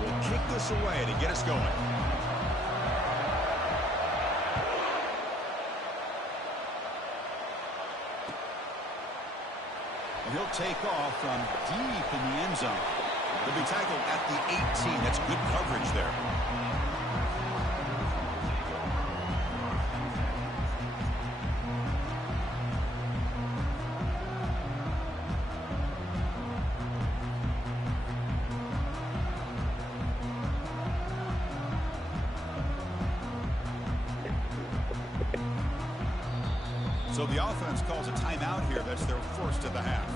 will kick this away to get us going. And he'll take off from deep in the end zone. He'll be tackled at the 18. That's good coverage there. So the offense calls a timeout here. That's their first of the half.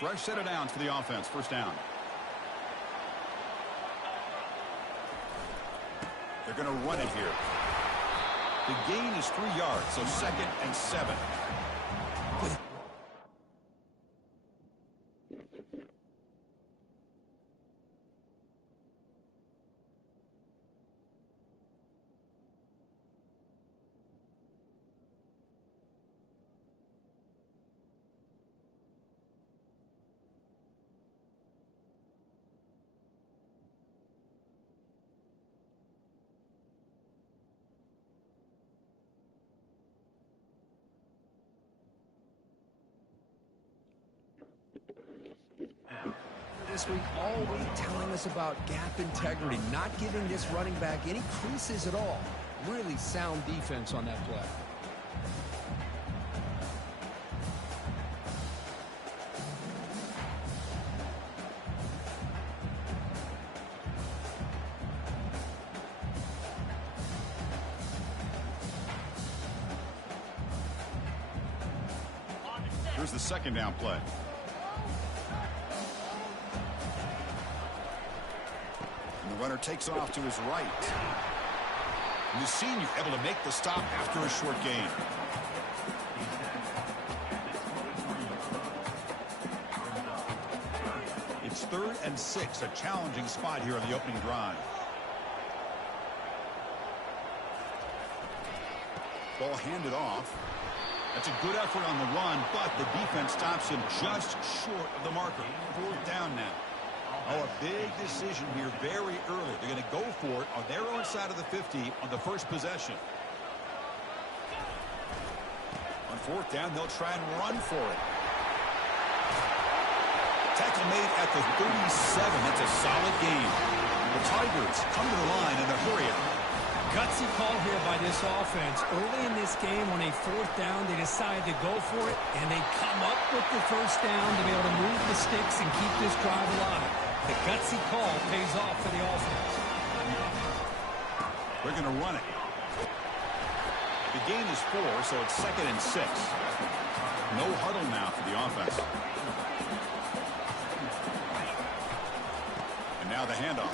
Fresh set of downs for the offense. First down. They're going to run it here. The gain is 3 yards, so 2nd and 7. This week, all week, telling us about gap integrity, not giving this running back any creases at all. Really sound defense on that play. Here's the second down play. Runner takes off to his right. And the senior able to make the stop after a short gain. It's 3rd and 6, a challenging spot here on the opening drive. Ball handed off. That's a good effort on the run, but the defense stops him just short of the marker. 4th down now. Oh, a big decision here very early. They're going to go for it on their own side of the 50 on the first possession. On 4th down, they'll try and run for it. Tackle made at the 37. That's a solid gain. The Tigers come to the line in a hurry up. Gutsy call here by this offense. Early in this game, on a 4th down, they decide to go for it, and they come up with the first down to be able to move the sticks and keep this drive alive. The gutsy call pays off for the offense. We're going to run it. The gain is 4, so it's 2nd and 6. No huddle now for the offense. And now the handoff.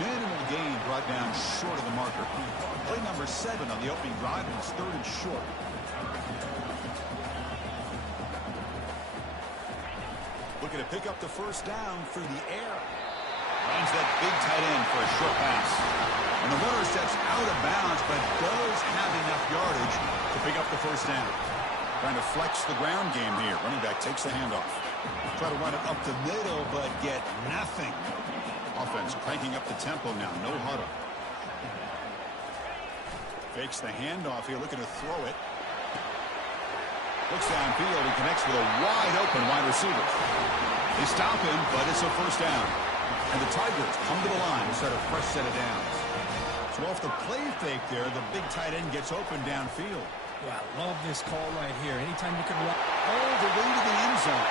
Minimal gain brought down short of the marker. Play number 7 on the opening drive, and it's 3rd and short. Looking to pick up the first down through the air. Finds that big tight end for a short pass. And the runner steps out of bounds, but does have enough yardage to pick up the first down. Trying to flex the ground game here. Running back takes the handoff. Try to run it up the middle, but get nothing. Offense cranking up the tempo now. No huddle. Fakes the handoff here, looking to throw it. Looks downfield. He connects with a wide-open wide receiver. They stop him, but it's a first down. And the Tigers come to the line to start a fresh set of downs. So off the play fake there, the big tight end gets open downfield. Yeah, I love this call right here. Anytime you can run all the way to the end zone.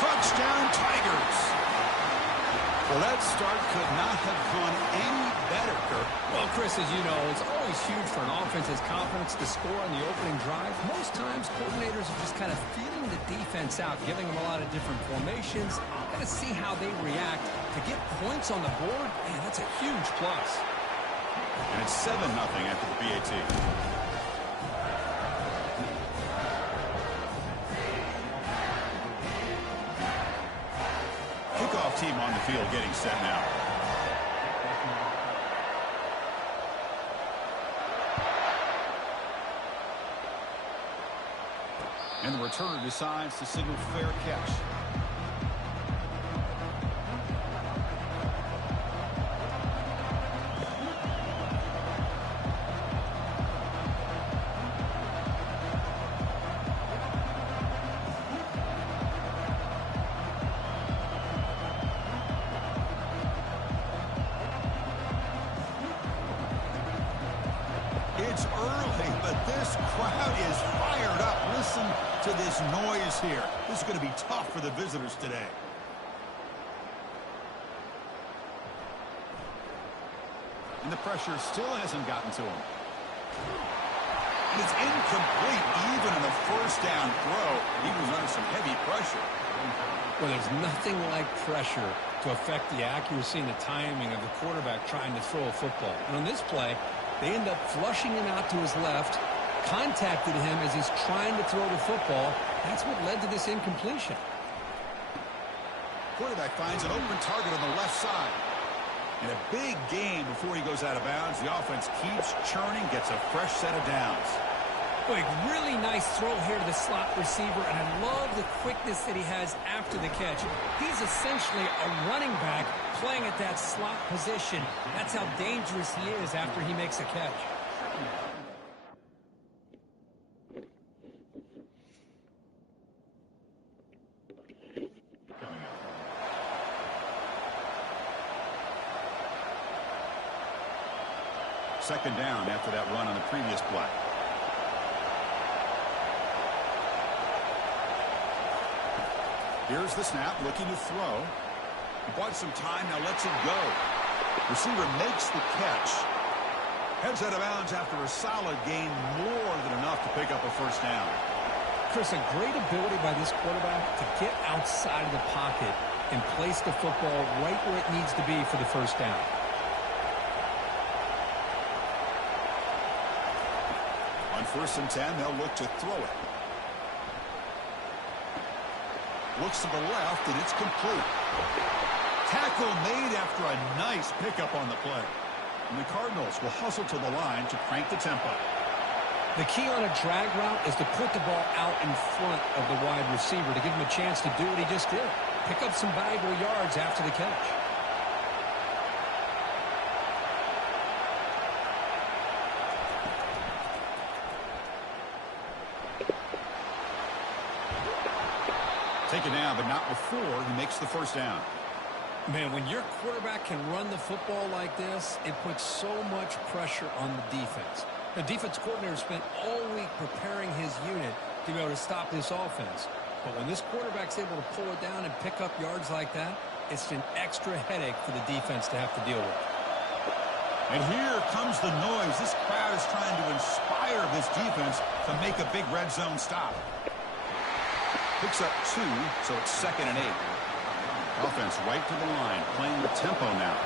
Touchdown, Tigers. Well, that start could not have gone any better, Kirk. Well, Chris, as you know, it's always huge for an offense's confidence to score on the opening drive. Most times, coordinators are just kind of feeling the defense out, giving them a lot of different formations. Got to see how they react. To get points on the board, man, that's a huge plus. And it's 7-0 after the BAT. Kickoff team on the field getting set now. And the returner decides to signal fair catch. It's early, but this crowd is fired up. Listen to this noise here. This is going to be tough for the visitors today. And the pressure still hasn't gotten to him. And it's incomplete even in the first down throw. He was under some heavy pressure. Well, there's nothing like pressure to affect the accuracy and the timing of the quarterback trying to throw a football. And on this play, they end up flushing him out to his left, contacted him as he's trying to throw the football. That's what led to this incompletion. Quarterback finds an open target on the left side. And a big gain before he goes out of bounds. The offense keeps churning, gets a fresh set of downs. Boy, really nice throw here to the slot receiver, and I love the quickness that he has after the catch. He's essentially a running back playing at that slot position. That's how dangerous he is after he makes a catch. Second down after that run on the previous play. Here's the snap, looking to throw. He bought some time, now lets it go. Receiver makes the catch. Heads out of bounds after a solid gain, more than enough to pick up a first down. Chris, a great ability by this quarterback to get outside of the pocket and place the football right where it needs to be for the first down. On 1st and 10, they'll look to throw it. Looks to the left, and it's complete. Tackle made after a nice pickup on the play. And the Cardinals will hustle to the line to crank the tempo. The key on a drag route is to put the ball out in front of the wide receiver to give him a chance to do what he just did. Pick up some valuable yards after the catch. Taken down, but not before he makes the first down. Man, when your quarterback can run the football like this, it puts so much pressure on the defense. The defense coordinator spent all week preparing his unit to be able to stop this offense. But when this quarterback's able to pull it down and pick up yards like that, it's an extra headache for the defense to have to deal with. And here comes the noise. This crowd is trying to inspire this defense to make a big red zone stop. Picks up 2, so it's 2nd and 8. Offense right to the line, playing with tempo now.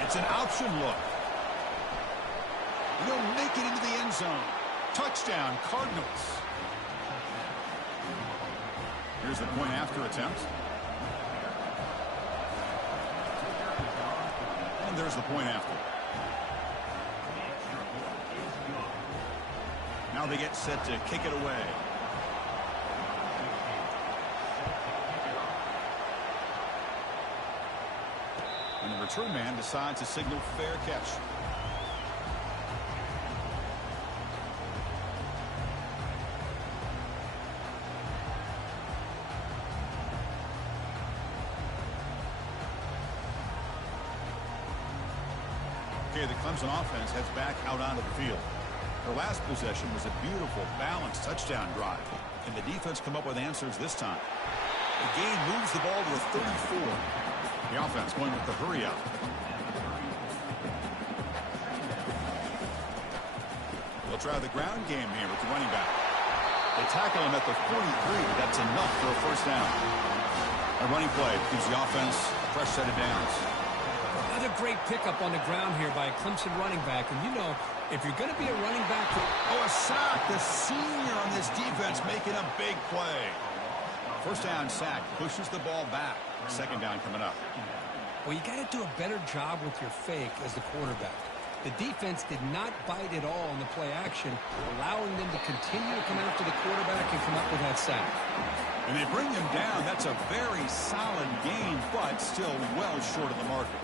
It's an option look. He'll make it into the end zone. Touchdown, Cardinals. Here's the point after attempt. And there's the point after. Now they get set to kick it away. And the return man decides to signal fair catch. Okay, the Clemson offense heads back out onto the field. Their last possession was a beautiful, balanced touchdown drive. Can the defense come up with answers this time? The game moves the ball to a 34. The offense going with the hurry up. They'll try the ground game here with the running back. They tackle him at the 43. That's enough for a first down. A running play gives the offense a fresh set of downs. Another great pickup on the ground here by a Clemson running back. And you know, if you're going to be a running back... Oh, a sack. The senior on this defense making a big play. First down sack. Pushes the ball back. Second down coming up. Well, you got to do a better job with your fake as the quarterback. The defense did not bite at all in the play action, allowing them to continue to come after the quarterback and come up with that sack. And they bring him down. That's a very solid gain, but still well short of the market.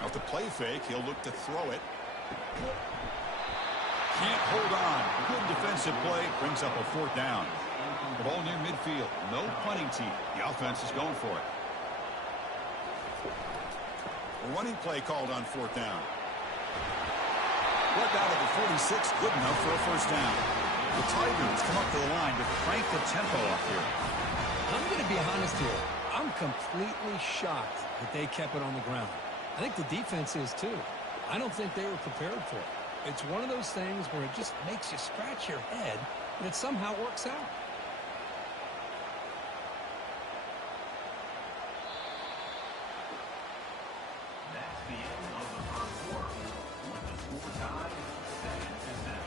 Out the play fake, he'll look to throw it. Can't hold on. Good defensive play. Brings up a 4th down. The ball near midfield. No punting team. The offense is going for it. A running play called on 4th down. Worked out of the 46. Good enough for a 1st down. The Tigers come up to the line to crank the tempo up here. I'm going to be honest here. I'm completely shocked that they kept it on the ground. I think the defense is too. I don't think they were prepared for it. It's one of those things where it just makes you scratch your head, and it somehow works out. That's the end of the first quarter. With the score tied 7-7.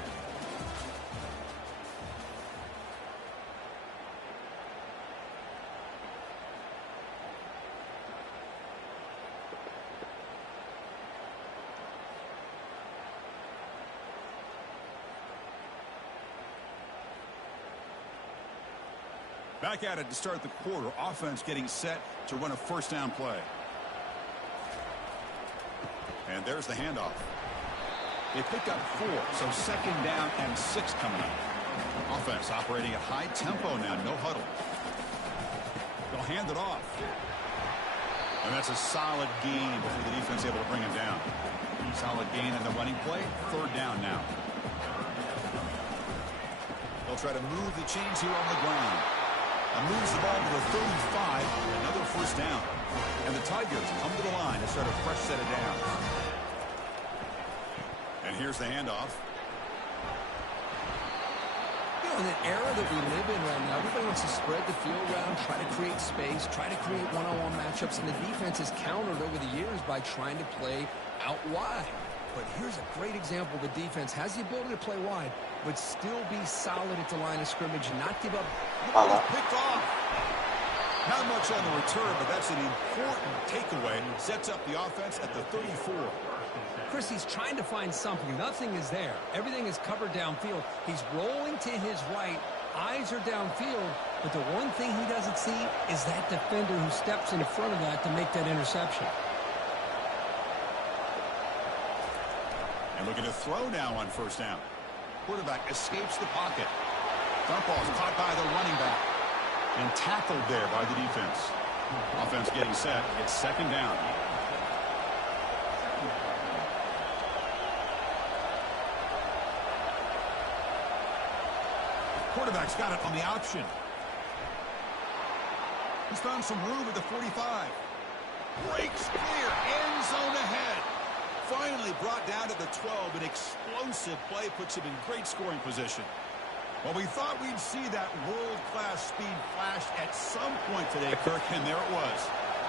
Back at it to start the quarter. Offense getting set to run a 1st down play. And there's the handoff. They pick up 4, so 2nd down and 6 coming up. Offense operating at high tempo now, no huddle. They'll hand it off. And that's a solid gain before the defense able to bring him down. Solid gain in the running play. 3rd down now. They'll try to move the chains here on the ground. And moves the ball to the 35, another 1st down. And the Tigers come to the line to start a fresh set of downs. And here's the handoff. You know, in the era that we live in right now, everybody wants to spread the field around, try to create space, try to create one-on-one matchups, and the defense has countered over the years by trying to play out wide. But here's a great example. The defense has the ability to play wide, but still be solid at the line of scrimmage, not give up. Picked off. Not much on the return, but that's an important takeaway. Sets up the offense at the 34. Chris, he's trying to find something. Nothing is there. Everything is covered downfield. He's rolling to his right. Eyes are downfield, but the one thing he doesn't see is that defender who steps in front of that to make that interception. And looking to throw now on 1st down. Quarterback escapes the pocket. Dump ball is caught by the running back. And tackled there by the defense. Offense getting set. It's 2nd down. Quarterback's got it on the option. He's found some room at the 45. Breaks clear. End zone ahead. Finally brought down to the 12. An explosive play puts him in great scoring position. Well, we thought we'd see that world-class speed flash at some point today, Kirk, and there it was.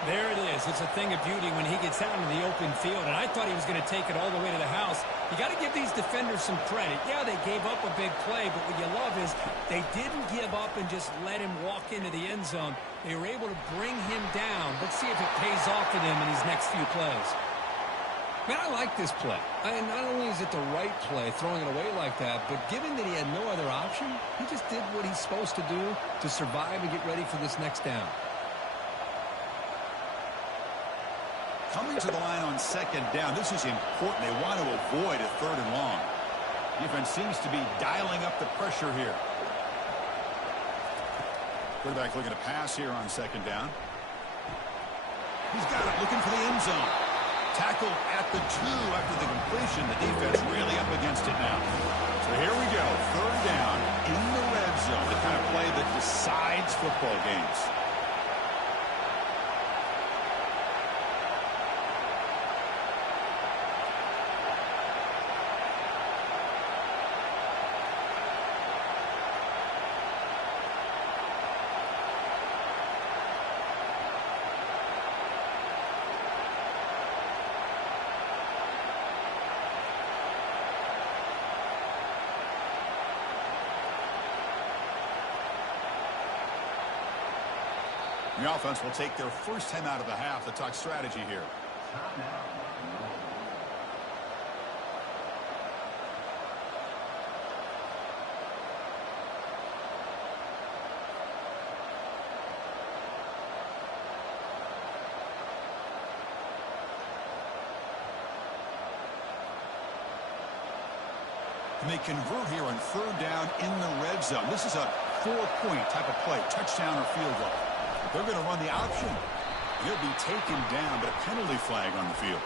There it is. It's a thing of beauty when he gets out into the open field, and I thought he was going to take it all the way to the house. You got to give these defenders some credit. Yeah, they gave up a big play, but what you love is they didn't give up and just let him walk into the end zone. They were able to bring him down. Let's see if it pays off for them in these next few plays. Man, I like this play. Not only is it the right play, throwing it away like that, but given that he had no other option, he just did what he's supposed to do to survive and get ready for this next down. Coming to the line on 2nd down, this is important. They want to avoid a 3rd and long. Defense seems to be dialing up the pressure here. Quarterback looking to pass here on 2nd down. He's got it, looking for the end zone. Tackled at the 2 after the completion. The defense really up against it now. So here we go. 3rd down in the red zone. The kind of play that decides football games. The offense will take their first time out of the half to talk strategy here. And they convert here on third down in the red zone. This is a 4-point type of play, touchdown or field goal. They're going to run the option. He'll be taken down, but a penalty flag on the field.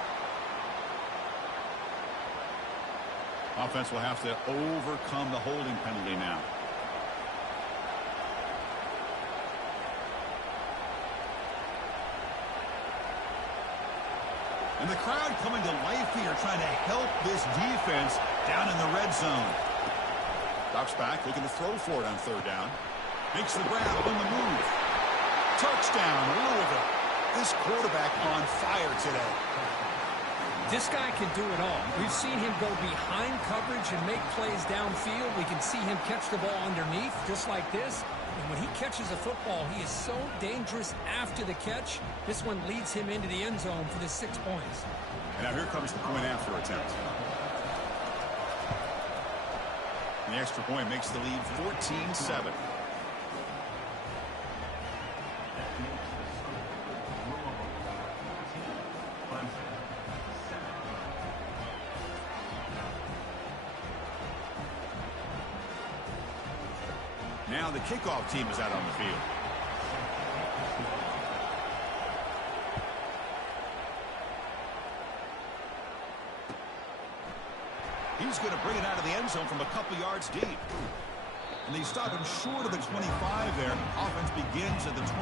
Offense will have to overcome the holding penalty now. And the crowd coming to life here, trying to help this defense down in the red zone. Drops back, looking to throw for it on third down. Makes the grab on the move. Touchdown, Louisville. This quarterback on fire today. This guy can do it all. We've seen him go behind coverage and make plays downfield. We can see him catch the ball underneath, just like this. And when he catches a football, he is so dangerous after the catch. This one leads him into the end zone for the 6 points. And now here comes the point after attempt. And the extra point makes the lead 14-7. Now the kickoff team is out on the field. He's going to bring it out of the end zone from a couple yards deep. And they stop him short of the 25 there. Offense begins at the 22.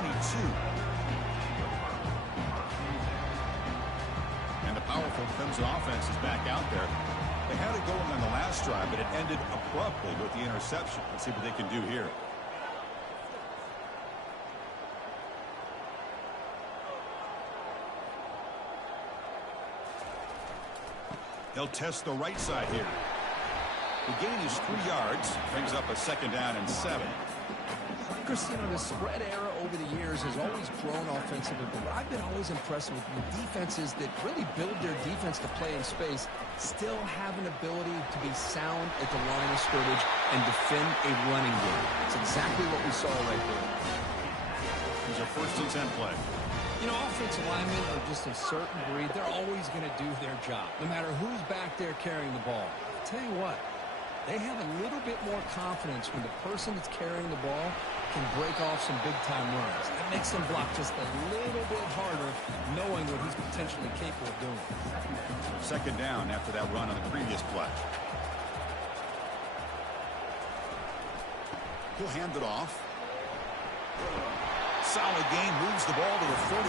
And the powerful Clemson offense is back out there. They had it going on the last drive, but it ended abruptly with the interception. Let's see what they can do here. They'll test the right side here. The gain is 3 yards. Brings up a second down and 7. Chris, you know, the spread era over the years has always grown offensively, but what I've been always impressed with defenses that really build their defense to play in space still have an ability to be sound at the line of scrimmage and defend a running game. It's exactly what we saw right there. Here's a 1st and 10 play. You know, offensive linemen are just a certain breed. They're always going to do their job, no matter who's back there carrying the ball. I'll tell you what, they have a little bit more confidence when the person that's carrying the ball can break off some big-time runs. That makes them block just a little bit harder, knowing what he's potentially capable of doing. Second down after that run on the previous play. He'll hand it off. Solid gain, moves the ball to the 43.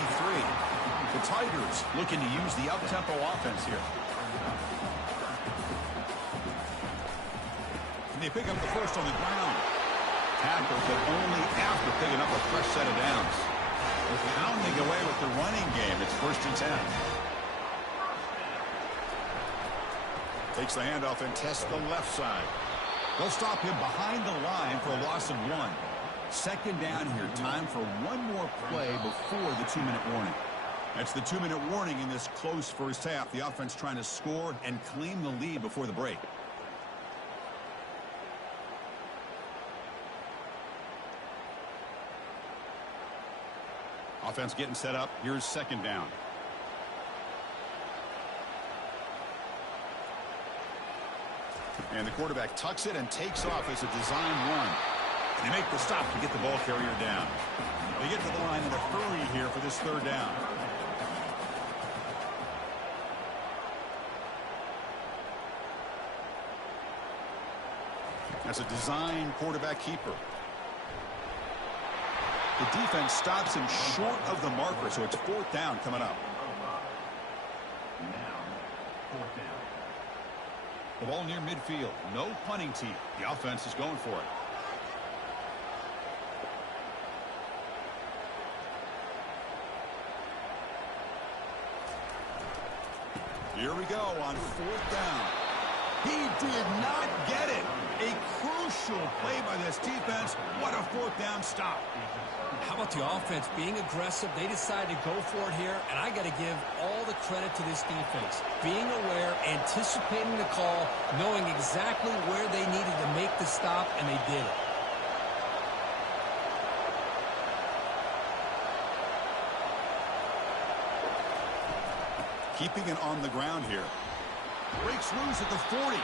The Tigers looking to use the up-tempo offense here. And they pick up the first on the ground. Tackle, but only after picking up a fresh set of downs. They're pounding away with the running game. It's 1st and 10. Takes the handoff and tests the left side. They'll stop him behind the line for a loss of 1. Second down here. Time for one more play before the 2-minute warning. That's the 2-minute warning in this close first half. The offense trying to score and claim the lead before the break. Offense getting set up. Here's second down. And the quarterback tucks it and takes off as a design run. They make the stop to get the ball carrier down. They get to the line in a hurry here for this third down. That's a design quarterback keeper. The defense stops him short of the marker, so it's 4th down coming up. Now, 4th down. The ball near midfield. No punting team. The offense is going for it. Here we go on 4th down. He did not get it. A crucial play by this defense. What a fourth down stop. How about the offense being aggressive? They decided to go for it here, and I got to give all the credit to this defense. Being aware, anticipating the call, knowing exactly where they needed to make the stop, and they did it. Keeping it on the ground here. Breaks loose at the 40.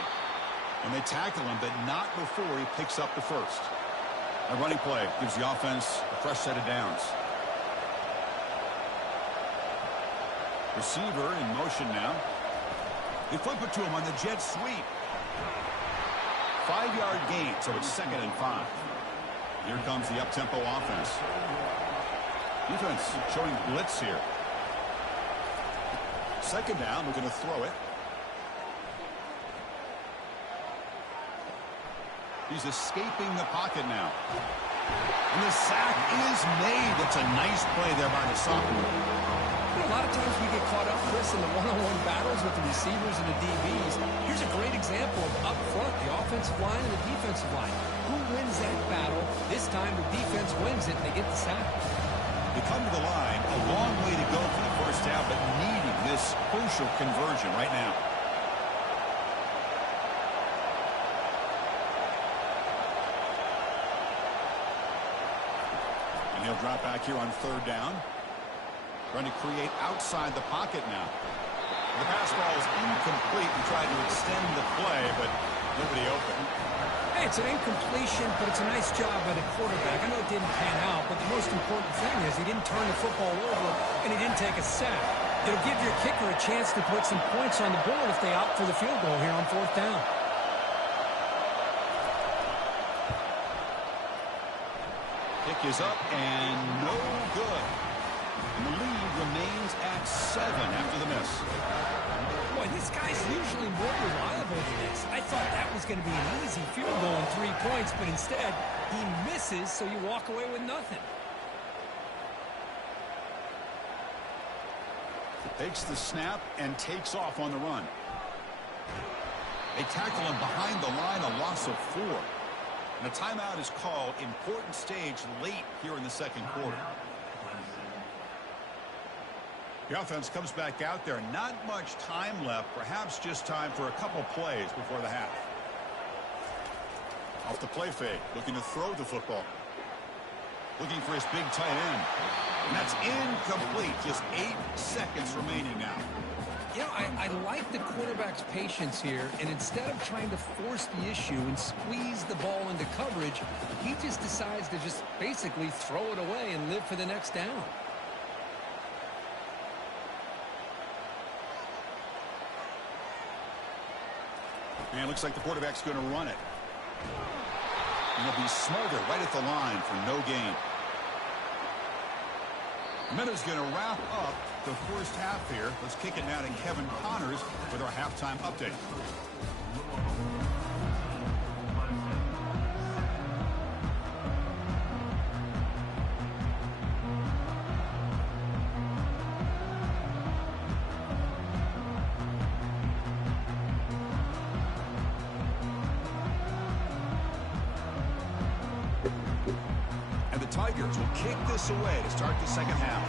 And they tackle him, but not before he picks up the first. A running play gives the offense a fresh set of downs. Receiver in motion now. They flip it to him on the jet sweep. 5-yard gain, so it's 2nd and 5. Here comes the up-tempo offense. Defense showing blitz here. 2nd down, we're going to throw it. He's escaping the pocket now. And the sack is made. That's a nice play there by the sophomore. A lot of times we get caught up, Chris, in the one-on-one battles with the receivers and the DBs. Here's a great example of up front, the offensive line and the defensive line. Who wins that battle? This time the defense wins it and they get the sack. They come to the line, a long way to go for the first down, but needing this crucial conversion right now. And he'll drop back here on 3rd down. Trying to create outside the pocket now. The pass ball is incomplete and tried to extend the play, but nobody open. Hey, it's an incompletion, but it's a nice job by the quarterback. I know it didn't pan out, but the most important thing is he didn't turn the football over and he didn't take a sack. It'll give your kicker a chance to put some points on the board if they opt for the field goal here on 4th down. Kick is up and no good. And the lead remains at 7 after the miss. Boy, this guy's usually more reliable than this. I thought that was going to be an easy field goal and 3 points, but instead, he misses, so you walk away with nothing. Takes the snap and takes off on the run. They tackle him behind the line, a loss of 4. And a timeout is called. Important stage late here in the 2nd quarter. The offense comes back out there. Not much time left. Perhaps just time for a couple plays before the half. Off the play fake. Looking to throw the football. Looking for his big tight end. And that's incomplete. Just 8 seconds remaining now. You know, I like the quarterback's patience here, and instead of trying to force the issue and squeeze the ball into coverage, he just decides to just basically throw it away and live for the next down. And it looks like the quarterback's going to run it. And he'll be smothered right at the line for no gain. Minuta's going to wrap up the first half here. Let's kick it now to Kevin Connors with our halftime update. And the Tigers will kick this away to start the second half.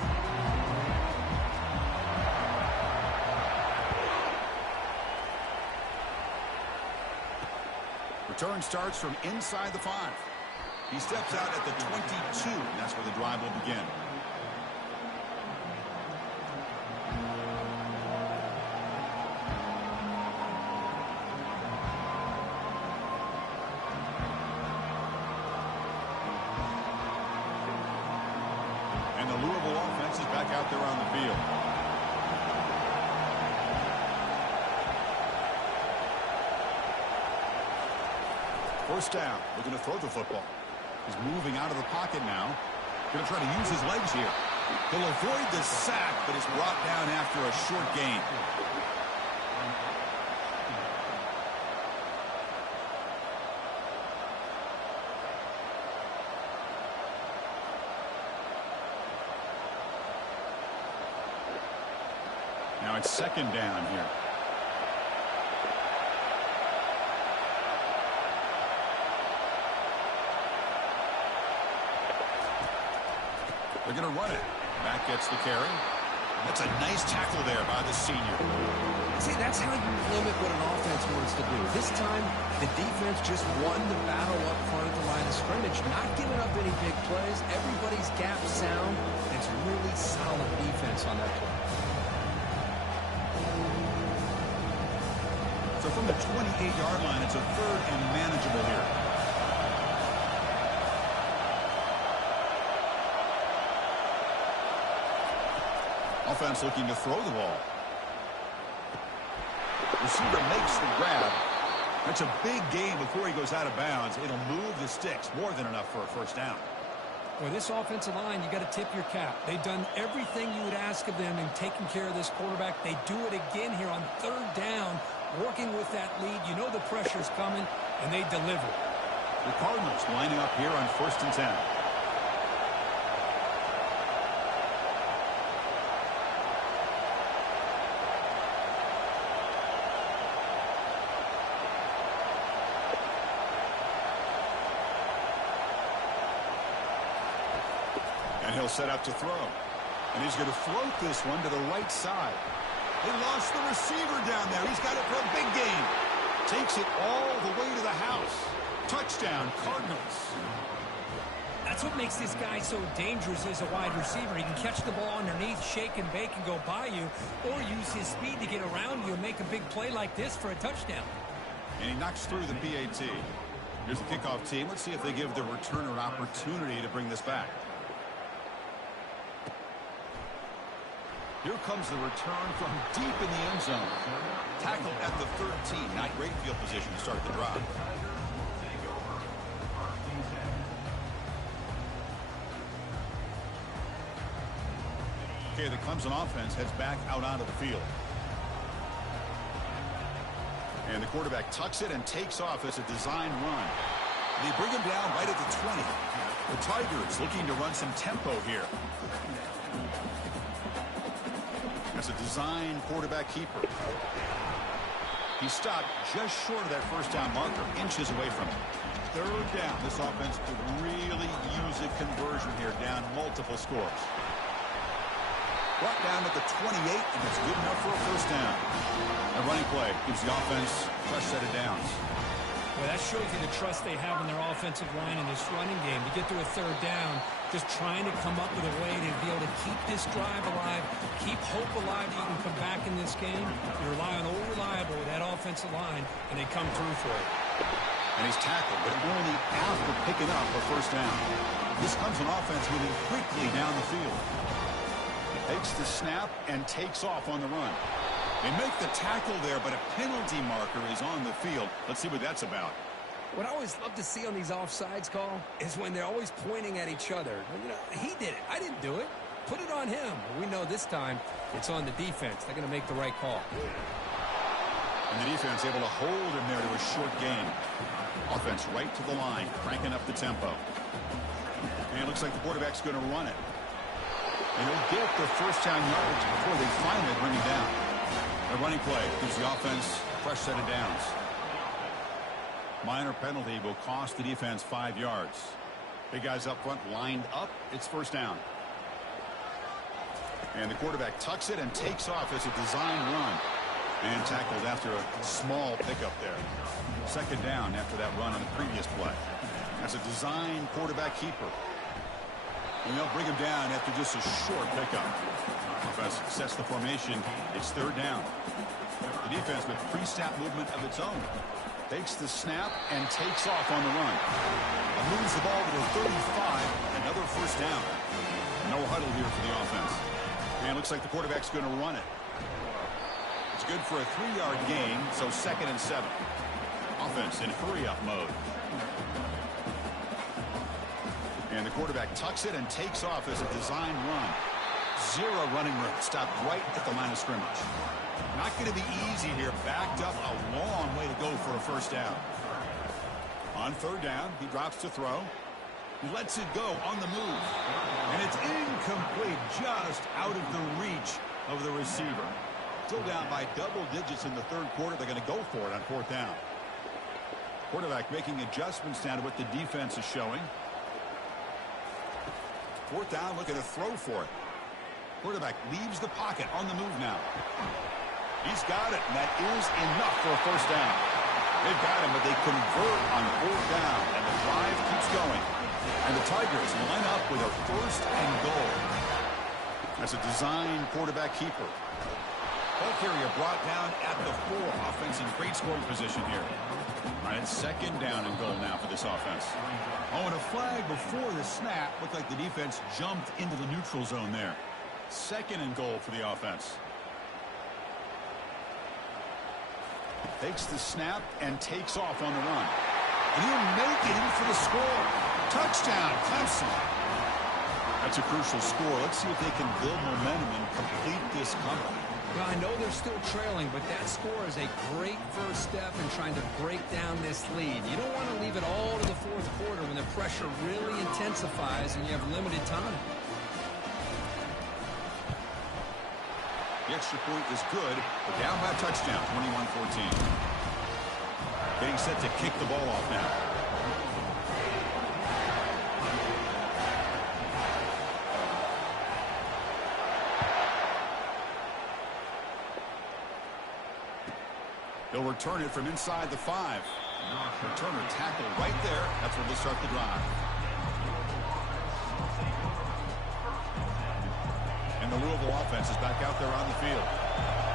Return starts from inside the 5. He steps out at the 22, and that's where the drive will begin. And the Louisville offense is back out there on the field. First down, looking to throw the football. He's moving out of the pocket now. Going to try to use his legs here. He'll avoid the sack, but is brought down after a short gain. Now it's second down here. They're going to run it. Back gets the carry. That's a nice tackle there by the senior. See, that's how you limit what an offense wants to do. This time, the defense just won the battle up front at the line of scrimmage, not giving up any big plays. Everybody's gap sound. It's really solid defense on that play. So from the 28-yard line, it's a third and manageable here. Offense looking to throw the ball. Receiver makes the grab. That's a big gain before he goes out of bounds. It'll move the sticks, more than enough for a first down. Well, this offensive line, you got to tip your cap. They've done everything you would ask of them in taking care of this quarterback. They do it again here on third down, working with that lead. You know the pressure's coming, and they deliver. The Cardinals lining up here on 1st and 10. And he'll set up to throw. And he's going to float this one to the right side. They lost the receiver down there. He's got it for a big gain. Takes it all the way to the house. Touchdown, Cardinals. That's what makes this guy so dangerous as a wide receiver. He can catch the ball underneath, shake and bake and go by you, or use his speed to get around you and make a big play like this for a touchdown. And he knocks through the PAT. Here's the kickoff team. Let's see if they give the returner an opportunity to bring this back. Here comes the return from deep in the end zone. Tackled at the 13. Not great field position to start the drive. Okay, the Clemson offense heads back out onto the field. And the quarterback tucks it and takes off as a design run. They bring him down right at the 20. The Tigers looking to run some tempo here. That's a design quarterback keeper. He stopped just short of that first down marker, inches away from it. Third down. This offense could really use a conversion here, down multiple scores. Brought down at the 28, and it's good enough for a first down. A running play gives the offense a fresh set of downs. Well, that shows you the trust they have in their offensive line in this running game. To get to a third down, just trying to come up with a way to be able to keep this drive alive, keep hope alive that you can come back in this game. You rely on Old Reliable with that offensive line, and they come through for it. And he's tackled, but only after picking up a first down. This comes an offense moving quickly down the field. Takes the snap and takes off on the run. They make the tackle there, but a penalty marker is on the field. Let's see what that's about. What I always love to see on these offsides call is when they're always pointing at each other. You know, he did it. I didn't do it. Put it on him. We know this time it's on the defense. They're going to make the right call. And the defense able to hold him there to a short gain. Offense right to the line, cranking up the tempo. And it looks like the quarterback's going to run it. And he'll get the first down yardage before they finally bring him down. A running play gives the offense a fresh set of downs. Minor penalty will cost the defense 5 yards. Big guys up front lined up. It's first down. And the quarterback tucks it and takes off as a design run. And tackled after a small pickup there. Second down after that run on the previous play. That's a design quarterback keeper. And they'll bring him down after just a short pickup. Offense sets the formation. It's third down. The defense with pre-snap movement of its own. Takes the snap and takes off on the run. Moves the ball to the 35. Another first down. No huddle here for the offense. And looks like the quarterback's going to run it. It's good for a 3-yard gain, so 2nd and 7. Offense in hurry-up mode. And the quarterback tucks it and takes off as a design run. Zero running room. Stopped right at the line of scrimmage. Not going to be easy here. Backed up a long way to go for a first down. On third down, he drops to throw. He lets it go on the move. And it's incomplete, just out of the reach of the receiver. Still down by double digits in the third quarter. They're going to go for it on fourth down. Quarterback making adjustments down to what the defense is showing. 4th down, looking to throw for it. Quarterback leaves the pocket on the move now. He's got it, and that is enough for a 1st down. They've got him, but they convert on 4th down, and the drive keeps going. And the Tigers line up with a 1st and goal. That's a design quarterback keeper. Ball carrier brought down at the 4. Offense in great scoring position here. All right, 2nd down and goal now for this offense. Oh, and a flag before the snap. Looked like the defense jumped into the neutral zone there. 2nd and goal for the offense. Takes the snap and takes off on the run. And he'll make it in for the score. Touchdown, Clemson. That's a crucial score. Let's see if they can build momentum and complete this comeback. Well, I know they're still trailing, but that score is a great first step in trying to break down this lead. You don't want to leave it all to the 4th quarter when the pressure really intensifies and you have limited time. The extra point is good, but down by a touchdown, 21-14. Getting set to kick the ball off now. They'll return it from inside the 5. Returner tackle right there. That's where they'll start the drive. And the Louisville offense is back out there on the field.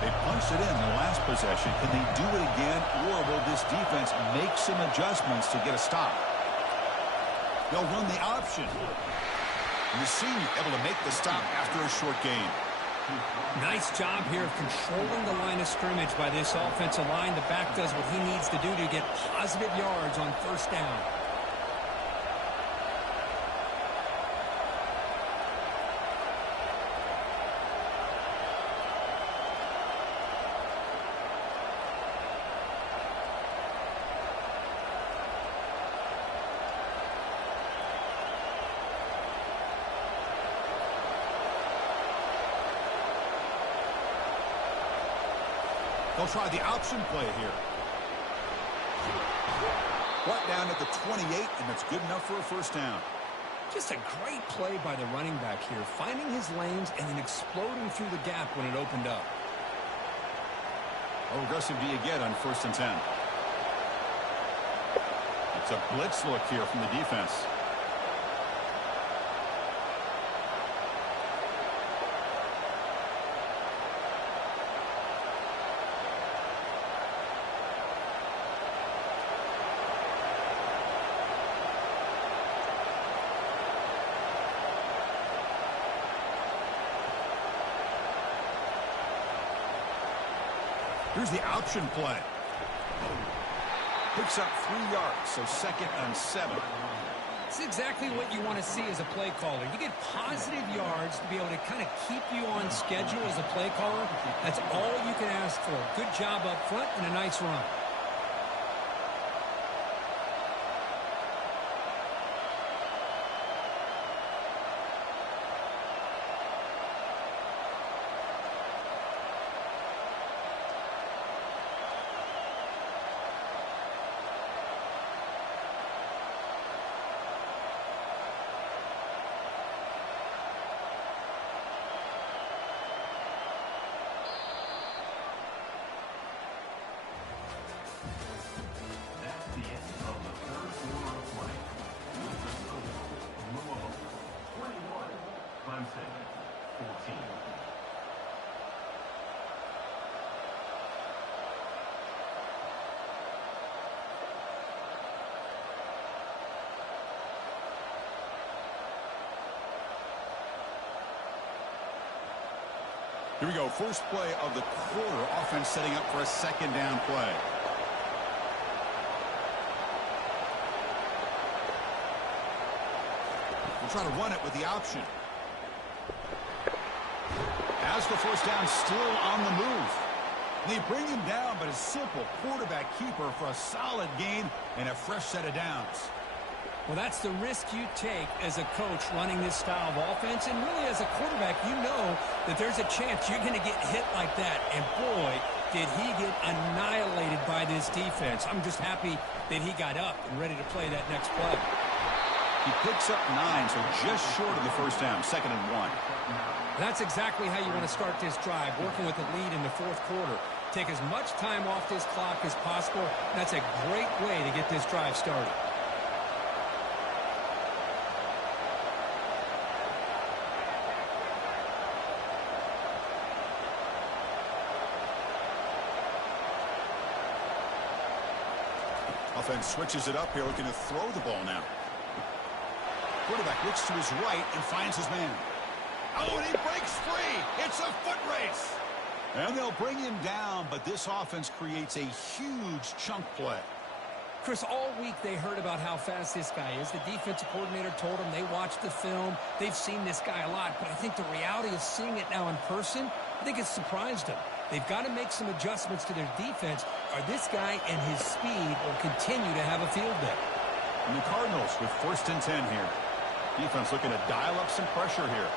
They punched it in the last possession. Can they do it again, or will this defense make some adjustments to get a stop? They'll run the option. And the senior able to make the stop after a short gain. Nice job here of controlling the line of scrimmage by this offensive line. The back does what he needs to do to get positive yards on 1st down. They'll try the option play here. Brought down at the 28, and that's good enough for a 1st down. Just a great play by the running back here, finding his lanes and then exploding through the gap when it opened up. Oh, aggressive D again on 1st and 10. It's a blitz look here from the defense. Here's the option play. Picks up 3 yards, so 2nd and 7. It's exactly what you want to see as a play caller. You get positive yards to be able to kind of keep you on schedule as a play caller. That's all you can ask for. Good job up front and a nice run. Clemson, 14. Here we go. First play of the quarter. Offense setting up for a 2nd down play. We'll try to run it with the option. As the 1st down, still on the move. They bring him down, but a simple quarterback keeper for a solid gain and a fresh set of downs. Well, that's the risk you take as a coach running this style of offense. And really, as a quarterback, you know that there's a chance you're going to get hit like that. And boy, did he get annihilated by this defense. I'm just happy that he got up and ready to play that next play. He picks up 9, so just short of the first down, 2nd and 1. That's exactly how you want to start this drive, working with the lead in the fourth quarter. Take as much time off this clock as possible. That's a great way to get this drive started. Offense switches it up here, looking to throw the ball now. Quarterback looks to his right and finds his man. Oh, and he breaks free. It's a foot race. And they'll bring him down, but this offense creates a huge chunk play. Chris, all week they heard about how fast this guy is. The defensive coordinator told them they watched the film. They've seen this guy a lot, but I think the reality of seeing it now in person, I think it's surprised them. They've got to make some adjustments to their defense, or this guy and his speed will continue to have a field day. And the Cardinals with 1st and 10 here. Defense looking to dial up some pressure here.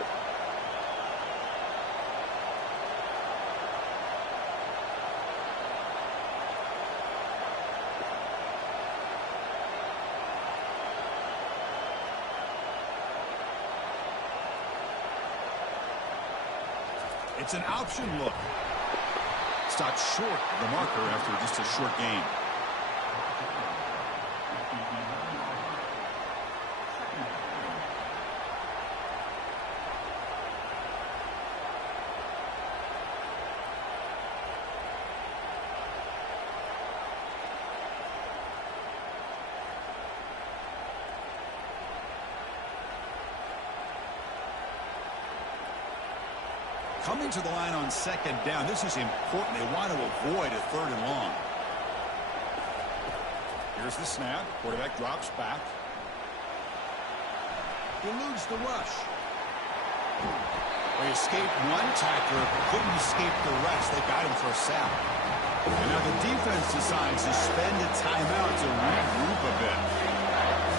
It's an option look. Stopped short of the marker after just a short gain. Coming to the line on 2nd down. This is important. They want to avoid a 3rd and long. Here's the snap. Quarterback drops back. Eludes the rush. They escaped one tackler, couldn't escape the rest. They got him for a sack. And now the defense decides to spend a timeout to regroup a bit.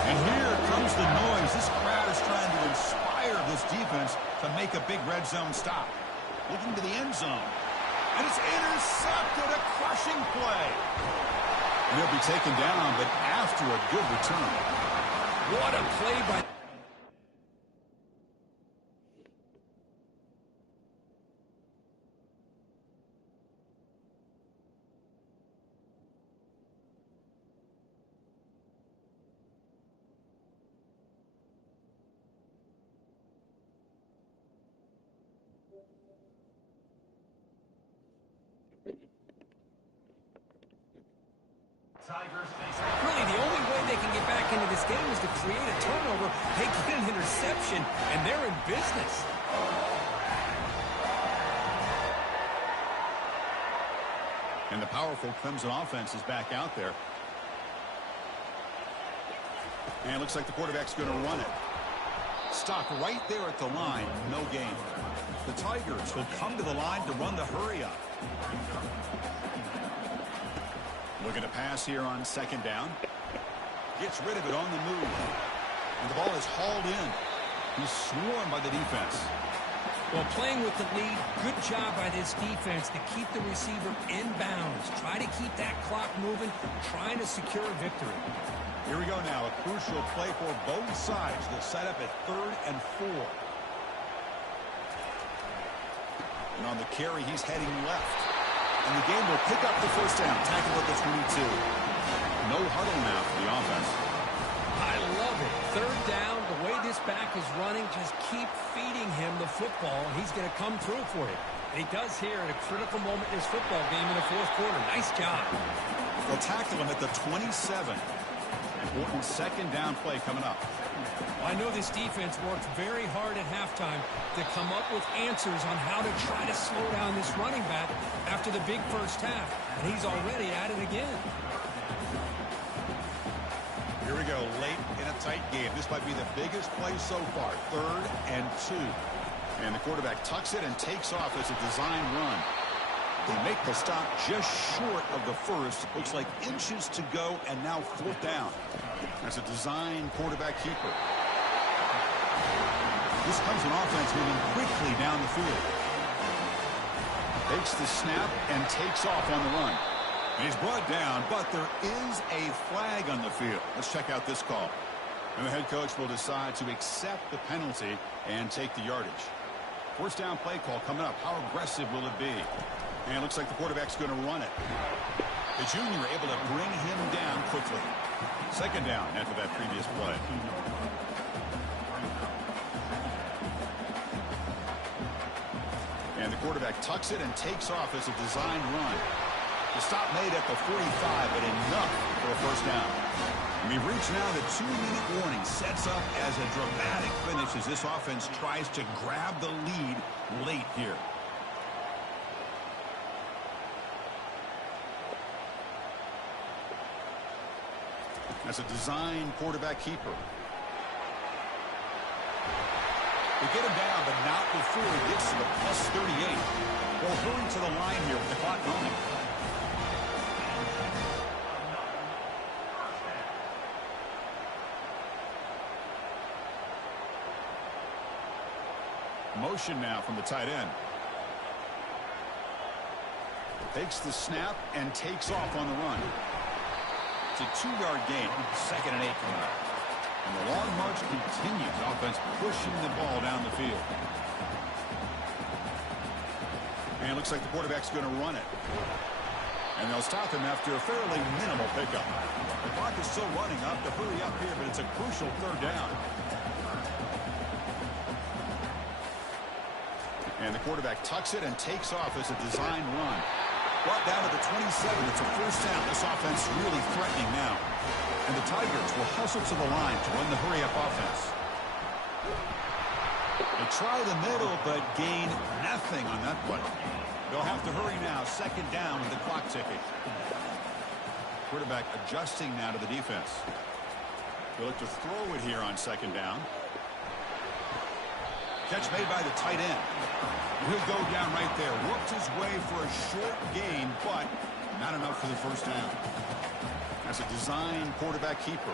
And here comes the noise. This crowd is trying to inspire this defense to make a big red zone stop. Looking to the end zone. And it's intercepted. A crushing play. And he'll be taken down, but after a good return. What a play by... Really, the only way they can get back into this game is to create a turnover. They get an interception, and they're in business. And the powerful Clemson offense is back out there. And it looks like the quarterback's going to run it. Stopped right there at the line. No gain. The Tigers will come to the line to run the hurry up. Looking to pass here on 2nd down. Gets rid of it on the move. And the ball is hauled in. He's swarmed by the defense. Well, playing with the lead, good job by this defense to keep the receiver in bounds. Try to keep that clock moving, trying to secure a victory. Here we go now. A crucial play for both sides. They'll set up at 3rd and 4. And on the carry, he's heading left. And the game will pick up the first down. Tackle at the 22. No huddle now for the offense. I love it. 3rd down, the way this back is running, just keep feeding him the football, and he's going to come through for you. And he does here at a critical moment in this football game in the 4th quarter. Nice job. They'll tackle him at the 27. Important 2nd down play coming up. Well, I know this defense worked very hard at halftime to come up with answers on how to try to slow down this running back after the big first half. And he's already at it again. Here we go, late in a tight game. This might be the biggest play so far. 3rd and 2. And the quarterback tucks it and takes off as a design run. They make the stop just short of the first. Looks like inches to go, and now 4th down. That's a design quarterback keeper. This comes an offense moving quickly down the field. Takes the snap and takes off on the run. And he's brought down, but there is a flag on the field. Let's check out this call. And the head coach will decide to accept the penalty and take the yardage. First down play call coming up. How aggressive will it be? And it looks like the quarterback's going to run it. The junior able to bring him down quickly. Second down after that previous play. And the quarterback tucks it and takes off as a design run. The stop made at the 45, but enough for a first down. And we've reached now the 2-minute warning. Sets up as a dramatic finish as this offense tries to grab the lead late here. That's a design quarterback keeper. They get him down, but not before he gets to the plus 38. Well, hurry to the line here with the clock running. Motion now from the tight end. Takes the snap and takes off on the run. It's a 2-yard gain. 2nd and 8 coming up. And the long march continues. Offense pushing the ball down the field. And it looks like the quarterback's going to run it. And they'll stop him after a fairly minimal pickup. The clock is still running up to hurry up here, but it's a crucial 3rd down. And the quarterback tucks it and takes off as a design run. Brought down to the 27. It's a first down. This offense really threatening now. And the Tigers will hustle to the line to run the hurry-up offense. They try the middle, but gain nothing on that play. They'll have to hurry now. 2nd down with the clock ticking. Quarterback adjusting now to the defense. They'll look to throw it here on 2nd down. Catch made by the tight end. He'll go down right there. Works his way for a short gain, but not enough for the first down. That's a design quarterback keeper.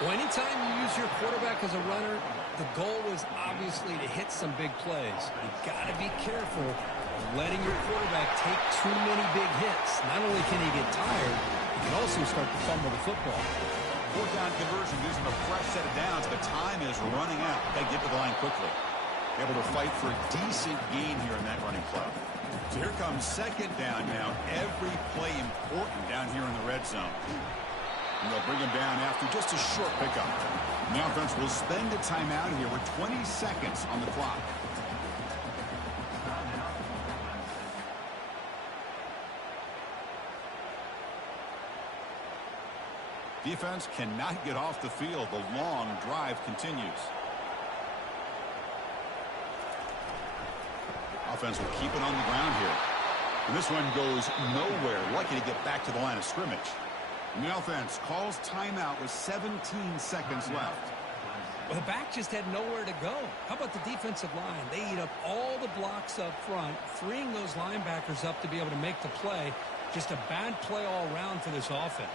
Well, anytime you use your quarterback as a runner, the goal is obviously to hit some big plays. You've got to be careful of letting your quarterback take too many big hits. Not only can he get tired, he can also start to fumble the football. 4th down conversion gives them a fresh set of downs, but time is running out. They get to the line quickly. Able to fight for a decent gain here in that running play. So here comes 2nd down now. Every play important down here in the red zone. And they'll bring him down after just a short pickup. And the offense will spend a timeout here with 20 seconds on the clock. Defense cannot get off the field. The long drive continues. Offense will keep it on the ground here. And this one goes nowhere. Lucky to get back to the line of scrimmage. And the offense calls timeout with 17 seconds left. Well, the back just had nowhere to go. How about the defensive line? They eat up all the blocks up front, freeing those linebackers up to be able to make the play. Just a bad play all around for this offense.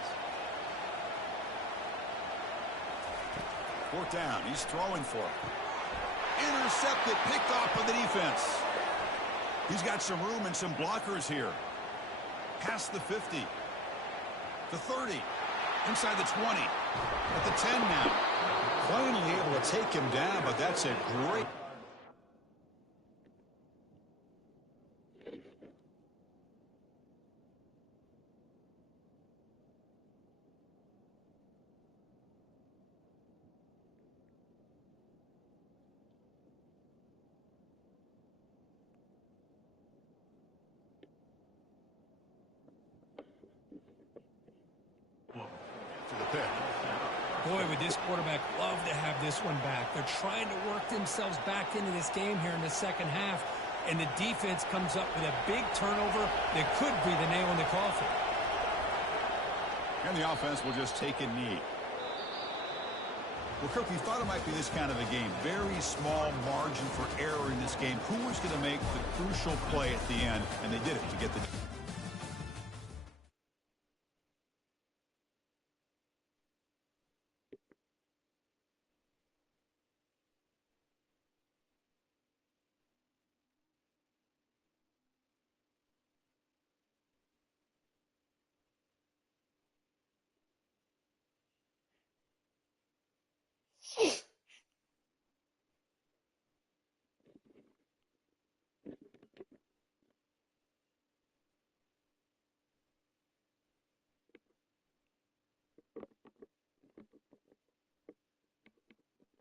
4th down. He's throwing for it. Intercepted. Picked off by the defense. He's got some room and some blockers here. Past the 50. The 30. Inside the 20. At the 10 now. Finally able to take him down, but that's a great... Boy, would this quarterback love to have this one back. They're trying to work themselves back into this game here in the 2nd half, and the defense comes up with a big turnover that could be the nail in the coffin. And the offense will just take a knee. Well, Kirk, we thought it might be this kind of a game. Very small margin for error in this game. Who was going to make the crucial play at the end? And they did it to get the...